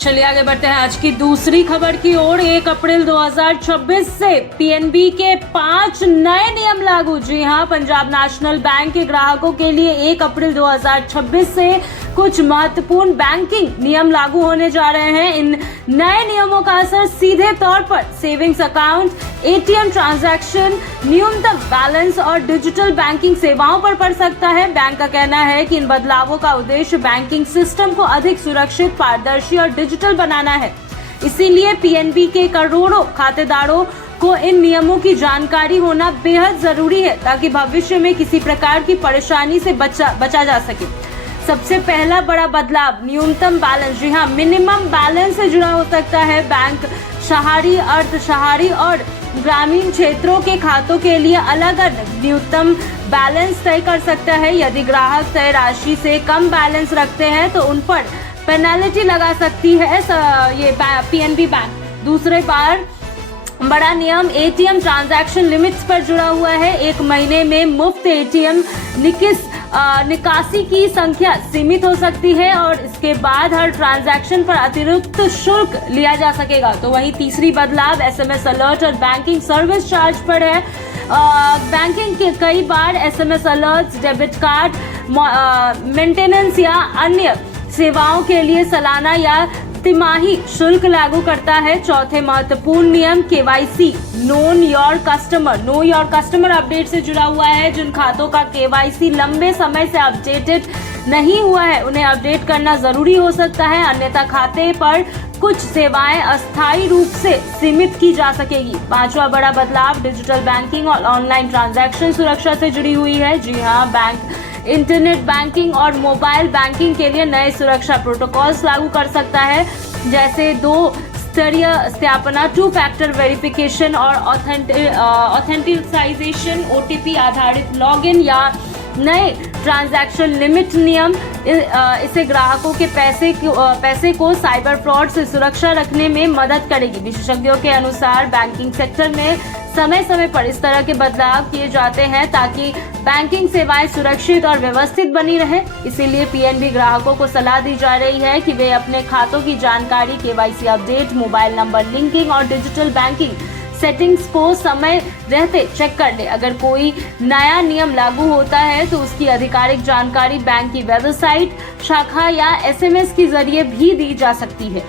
चलिए आगे बढ़ते हैं आज की दूसरी खबर की ओर। 1 अप्रैल 2026 से पीएनबी के 5 नए नियम लागू। जी हां, पंजाब नेशनल बैंक के ग्राहकों के लिए 1 अप्रैल 2026 से कुछ महत्वपूर्ण बैंकिंग नियम लागू होने जा रहे हैं। इन नए नियमों का असर सीधे तौर पर सेविंग्स अकाउंट, एटीएम ट्रांजैक्शन, न्यूनतम बैलेंस और डिजिटल बैंकिंग सेवाओं पर पड़ सकता है। बैंक का कहना है कि इन बदलावों का उद्देश्य बैंकिंग सिस्टम को अधिक सुरक्षित, पारदर्शी और डिजिटल बनाना है। इसीलिए पीएनबी के करोड़ों खातेदारों को इन नियमों की जानकारी होना बेहद जरूरी है, ताकि भविष्य में किसी प्रकार की परेशानी से बचा जा सके। सबसे पहला बड़ा बदलाव न्यूनतम बैलेंस। जी हाँ, मिनिमम बैलेंस से जुड़ा हो सकता है। बैंक शहरी, अर्ध शहरी और ग्रामीण क्षेत्रों के खातों के लिए अलग अलग न्यूनतम बैलेंस तय कर सकता है। यदि ग्राहक तय राशि से कम बैलेंस रखते हैं तो उन पर पेनल्टी लगा सकती है ये पीएनबी बैंक। दूसरे बार बड़ा नियम एटीएम ट्रांजैक्शन लिमिट्स पर जुड़ा हुआ है। 1 महीने में मुफ्त एटीएम निकासी की संख्या सीमित हो सकती है और इसके बाद हर ट्रांजैक्शन पर अतिरिक्त शुल्क लिया जा सकेगा। तो वहीं तीसरी बदलाव एसएमएस अलर्ट और बैंकिंग सर्विस चार्ज पर है। बैंकिंग के कई बार SMS alert, debit card maintenance या अन्य सेवाओं के लिए सालाना या तिमाही शुल्क लागू करता है। चौथे महत्वपूर्ण नियम KYC, know your customer update से जुड़ा हुआ है। जिन खातों का केवाईसी लंबे समय से अपडेटेड नहीं हुआ है, उन्हें अपडेट करना जरूरी हो सकता है, अन्यथा खाते पर कुछ सेवाएं अस्थायी रूप से सीमित की जा सकेगी। 5वां बड़ा बदलाव डिजिटल बैंकिंग और ऑनलाइन ट्रांजैक्शन सुरक्षा से जुड़ी हुई है। जी हाँ, बैंक इंटरनेट बैंकिंग और मोबाइल बैंकिंग के लिए नए सुरक्षा प्रोटोकॉल्स लागू कर सकता है, जैसे 2 स्तरीय सत्यापन, 2 फैक्टर वेरिफिकेशन और ऑथेंटिसाइजेशन, ओटीपी आधारित लॉगिन या नए ट्रांजैक्शन लिमिट नियम। इसे ग्राहकों के पैसे को साइबर फ्रॉड से सुरक्षा रखने में मदद करेगी। विशेषज्ञों के अनुसार बैंकिंग सेक्टर में समय समय पर इस तरह के बदलाव किए जाते हैं ताकि बैंकिंग सेवाएं सुरक्षित और व्यवस्थित बनी रहे। इसीलिए पीएनबी ग्राहकों को सलाह दी जा रही है कि वे अपने खातों की जानकारी, KYC update, mobile number linking और डिजिटल बैंकिंग सेटिंग्स को समय रहते चेक कर ले। अगर कोई नया नियम लागू होता है तो उसकी आधिकारिक जानकारी बैंक की वेबसाइट, शाखा या एसएमएस के जरिए भी दी जा सकती है।